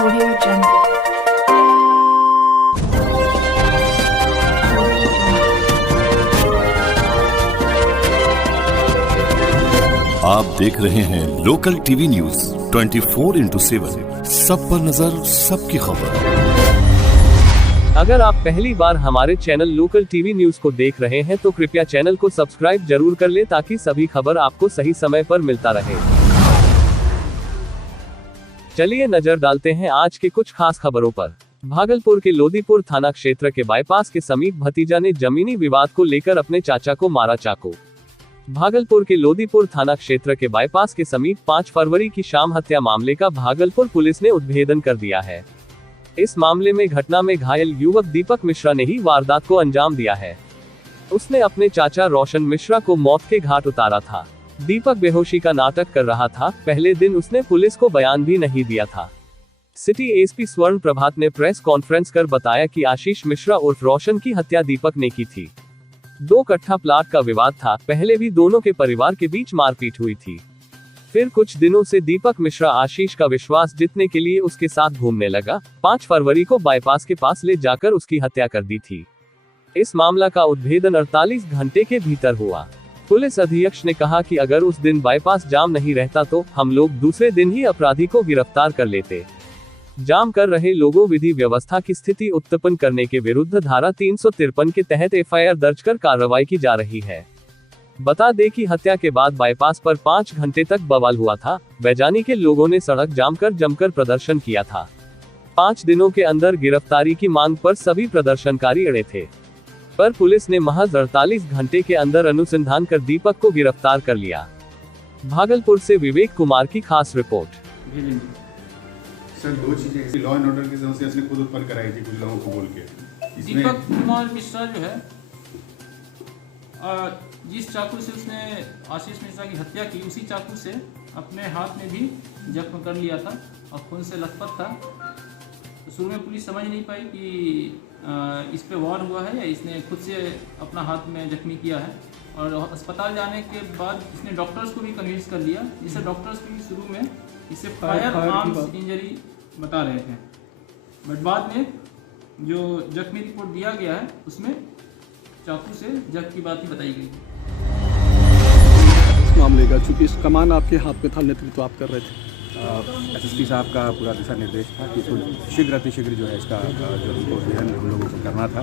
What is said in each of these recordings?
Audio Jungle. आप देख रहे हैं लोकल टीवी न्यूज 24x7, सब पर नजर, सबकी खबर। अगर आप पहली बार हमारे चैनल लोकल टीवी न्यूज को देख रहे हैं तो कृपया चैनल को सब्सक्राइब जरूर कर ले ताकि सभी खबर आपको सही समय पर मिलता रहे। चलिए नजर डालते हैं आज के कुछ खास खबरों पर। भागलपुर के लोदीपुर थाना क्षेत्र के बाईपास के समीप भतीजा ने जमीनी विवाद को लेकर अपने चाचा को मारा चाकू। भागलपुर के लोदीपुर थाना क्षेत्र के बाईपास के समीप 5 फरवरी की शाम हत्या मामले का भागलपुर पुलिस ने उद्भेदन कर दिया है। इस मामले में घटना में घायल युवक दीपक मिश्रा ने ही वारदात को अंजाम दिया है। उसने अपने चाचा रोशन मिश्रा को मौत के घाट उतारा था। दीपक बेहोशी का नाटक कर रहा था। पहले दिन उसने पुलिस को बयान भी नहीं दिया था। सिटी एसपी स्वर्ण प्रभात ने प्रेस कॉन्फ्रेंस कर बताया कि आशीष मिश्रा उर्फ रोशन की हत्या दीपक ने की थी। 2 कट्ठा प्लाट का विवाद था। पहले भी दोनों के परिवार के बीच मारपीट हुई थी। फिर कुछ दिनों से दीपक मिश्रा आशीष का विश्वास जीतने के लिए उसके साथ घूमने लगा। 5 फरवरी को बाईपास के पास ले जाकर उसकी हत्या कर दी थी। इस मामला का उद्भेदन 48 घंटे के भीतर हुआ। पुलिस अधीक्षक ने कहा कि अगर उस दिन बाईपास जाम नहीं रहता तो हम लोग दूसरे दिन ही अपराधी को गिरफ्तार कर लेते। जाम कर रहे लोगों विधि व्यवस्था की स्थिति उत्पन्न करने के विरुद्ध धारा 353 के तहत एफआईआर दर्ज कर कार्रवाई की जा रही है। बता दें कि हत्या के बाद बाईपास पर 5 घंटे तक बवाल हुआ था। वैजानी के लोगों ने सड़क जाम कर जमकर प्रदर्शन किया था। 5 दिनों के अंदर गिरफ्तारी की मांग पर सभी प्रदर्शनकारी अड़े थे, पर पुलिस ने महज 48 घंटे के अंदर अनुसंधान कर दीपक को गिरफ्तार कर लिया। भागलपुर से विवेक कुमार की खास रिपोर्ट। सर 2 चीजें, लॉ एंड ऑर्डर की समस्या इसने खुद उत्पन्न कराई थी कुछ लोगों को बोल के। दीपक कुमार मिश्रा जो है, जिस चाकू से उसने आशीष मिश्रा की हत्या की, उसी चाकू से अपने हाथ में भी जख्म कर लिया था और खून से लथपथ था। तो शुरू में पुलिस समझ नहीं पाई कि इस पे वार हुआ है या इसने खुद से अपना हाथ में जख्मी किया है। और अस्पताल जाने के बाद इसने डॉक्टर्स को भी कन्विंस कर लिया, जिससे डॉक्टर्स भी शुरू में इसे फायर आर्म्स इंजरी बता रहे थे। बट बाद में जो जख्मी रिपोर्ट दिया गया है उसमें चाकू से जख्म की बात ही बताई गई। इस मामले का चूंकि इस कमान आपके हाथ में था, नेतृत्व आप कर रहे थे, एसएसपी साहब का पूरा दिशा निर्देश था कि शीघ्र अतिशीघ्र जो है इसका जो उद्भेदन हम लोगों को करना था।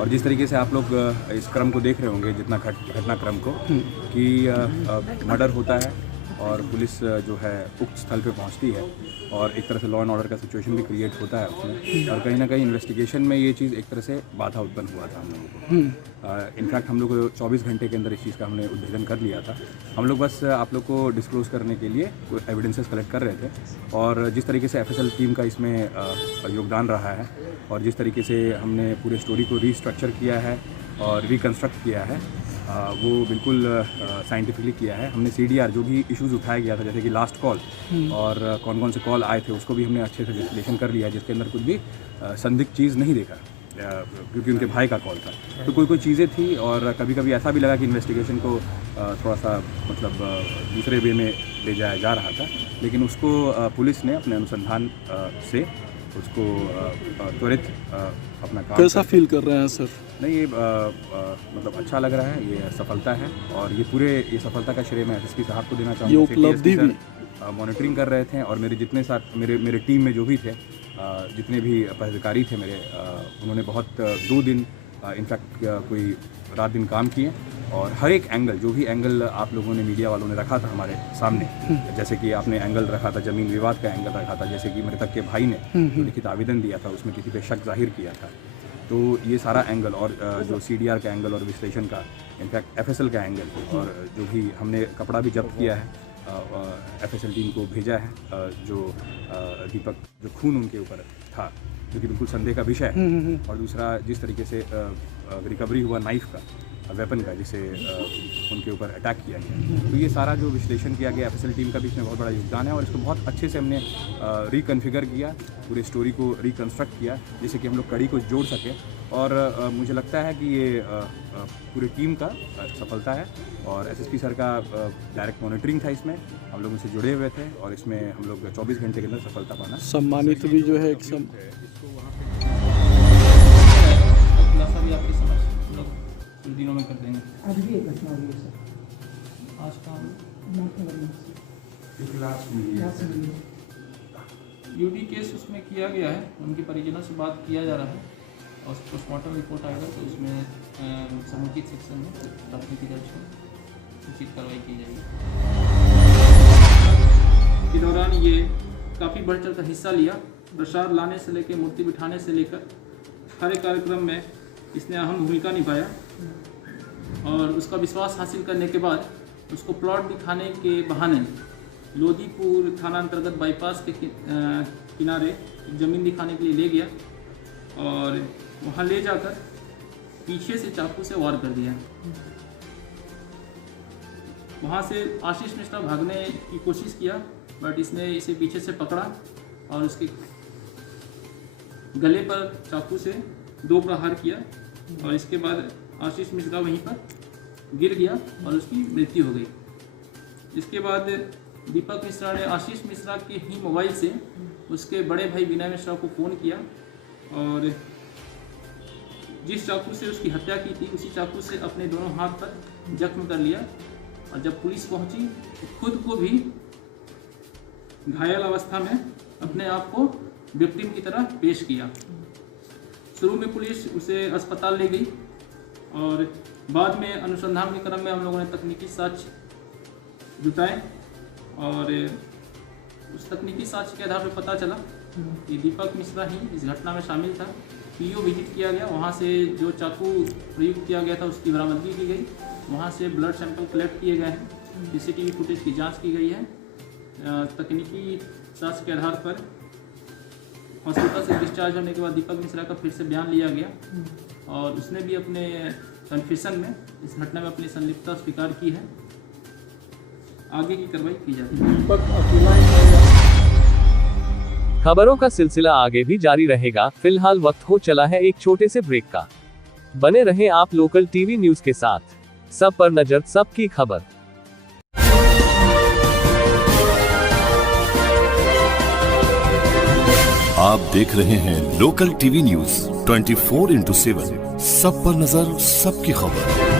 और जिस तरीके से आप लोग इस क्रम को देख रहे होंगे, जितना घटनाक्रम को कि मर्डर होता है और पुलिस जो है उक्त स्थल पे पहुंचती है और एक तरह से लॉ एंड ऑर्डर का सिचुएशन भी क्रिएट होता है उसमें। और कहीं ना कहीं इन्वेस्टिगेशन में ये चीज़ एक तरह से बाधा उत्पन्न हुआ था हम लोगों को। इनफैक्ट हम लोग को 24 घंटे के अंदर इस चीज़ का हमने उद्भेदन कर लिया था। हम लोग बस आप लोग को डिस्क्लोज करने के लिए एविडेंसेस कलेक्ट कर रहे थे। और जिस तरीके से एफएसएल टीम का इसमें योगदान रहा है और जिस तरीके से हमने पूरे स्टोरी को रीस्ट्रक्चर किया है और रिकन्स्ट्रक्ट किया है, वो बिल्कुल साइंटिफिकली किया है। हमने सीडीआर जो भी इश्यूज़ उठाया गया था, जैसे कि लास्ट कॉल और कौन कौन से कॉल आए थे, उसको भी हमने अच्छे से विश्लेषण कर लिया, जिसके अंदर कुछ भी संदिग्ध चीज़ नहीं देखा, क्योंकि उनके भाई का कॉल था। तो कोई चीज़ें थी और कभी कभी ऐसा भी लगा कि इन्वेस्टिगेशन को थोड़ा सा मतलब दूसरे वे में ले जाया जा रहा था। लेकिन उसको पुलिस ने अपने अनुसंधान से उसको त्वरित अपना काम। कैसा फील कर रहे हैं सर? नहीं, ये मतलब अच्छा लग रहा है, ये सफलता है। और ये सफलता का श्रेय मैं एसएसपी साहब को देना चाहूँगा। ये उपलब्धि भी मॉनिटरिंग कर रहे थे और मेरे जितने साथ मेरे टीम में जो भी थे, जितने भी पदाधिकारी थे मेरे, उन्होंने बहुत 2 दिन इनफैक्ट कोई रात दिन काम किए। और हर एक एंगल, जो भी एंगल आप लोगों ने, मीडिया वालों ने रखा था हमारे सामने, जैसे कि आपने एंगल रखा था, जमीन विवाद का एंगल रखा था, जैसे कि मृतक के भाई ने जो लिखित आवेदन दिया था उसमें किसी पे शक जाहिर किया था, तो ये सारा एंगल और जो सीडीआर का एंगल और विश्लेषण का, इनफैक्ट एफएसएल का एंगल, और जो भी हमने कपड़ा भी जब्त किया है, एफएसएल टीम को भेजा है, जो दीपक जो खून उनके ऊपर था, जो कि बिल्कुल संदेह का विषय है। और दूसरा, जिस तरीके से रिकवरी हुआ नाइफ का, वेपन का, जिसे उनके ऊपर अटैक किया गया, तो ये सारा जो विश्लेषण किया गया, एफएसएल टीम का भी इसमें बहुत बड़ा योगदान है। और इसको बहुत अच्छे से हमने रिकन्फिगर किया, पूरे स्टोरी को रिकन्स्ट्रक्ट किया, जिससे कि हम लोग कड़ी को जोड़ सके और मुझे लगता है कि ये पूरी टीम का सफलता है और एसएसपी सर का डायरेक्ट मॉनिटरिंग था, इसमें हम लोग उनसे जुड़े हुए थे और इसमें हम लोग 24 घंटे के अंदर सफलता पाना। सम्मानित भी जो है एक खुलासा भी आपके समझ हम लोग कुछ दिनों में कर देंगे। आज भी एक घटना हुई है सर, आज का यूडी केस उसमें किया गया है, उनके परिजनों से बात किया जा रहा है और पोस्टमार्टम रिपोर्ट आएगा तो उसमें समुचित सेक्शन में प्राथमिकी दर्ज हो उचित कार्रवाई की जाएगी। के दौरान ये काफ़ी बढ़ चढ़ कर हिस्सा लिया, प्रसाद लाने से लेकर मूर्ति बिठाने से लेकर सारे कार्यक्रम में इसने अहम भूमिका निभाया और उसका विश्वास हासिल करने के बाद उसको प्लॉट दिखाने के बहाने लोदीपुर थाना अंतर्गत बाईपास के किनारे ज़मीन दिखाने के लिए ले गया और वहाँ ले जाकर पीछे से चाकू से वार कर दिया। वहाँ से आशीष मिश्रा भागने की कोशिश किया बट इसने इसे पीछे से पकड़ा और उसके गले पर चाकू से 2 प्रहार किया और इसके बाद आशीष मिश्रा वहीं पर गिर गया और उसकी मृत्यु हो गई। इसके बाद दीपक मिश्रा ने आशीष मिश्रा के ही मोबाइल से उसके बड़े भाई विनय मिश्रा को फ़ोन किया और जिस चाकू से उसकी हत्या की थी उसी चाकू से अपने दोनों हाथ पर जख्म कर लिया और जब पुलिस पहुंची तो खुद को भी घायल अवस्था में अपने आप को विक्टिम की तरह पेश किया। शुरू में पुलिस उसे अस्पताल ले गई और बाद में अनुसंधान के क्रम में हम लोगों ने तकनीकी साक्ष्य जुटाए और उस तकनीकी साक्ष्य के आधार पर पता चला कि दीपक मिश्रा ही इस घटना में शामिल था। पीओ विजिट किया गया, वहाँ से जो चाकू प्रयुक्त किया गया था उसकी बरामदगी की गई, वहाँ से ब्लड सैंपल कलेक्ट किए गए हैं, सीसीटीवी फुटेज की जांच की गई है। तकनीकी साक्ष्य के आधार पर हॉस्पिटल से डिस्चार्ज होने के बाद दीपक मिश्रा का फिर से बयान लिया गया और उसने भी अपने कन्फेशन में इस घटना में अपनी संलिप्तता स्वीकार की है। आगे की कार्रवाई की जाती है। खबरों का सिलसिला आगे भी जारी रहेगा। फिलहाल वक्त हो चला है एक छोटे से ब्रेक का। बने रहें आप लोकल टीवी न्यूज के साथ, सब पर नजर, सबकी खबर। आप देख रहे हैं लोकल टीवी न्यूज 24x7, सब पर नजर, सबकी खबर।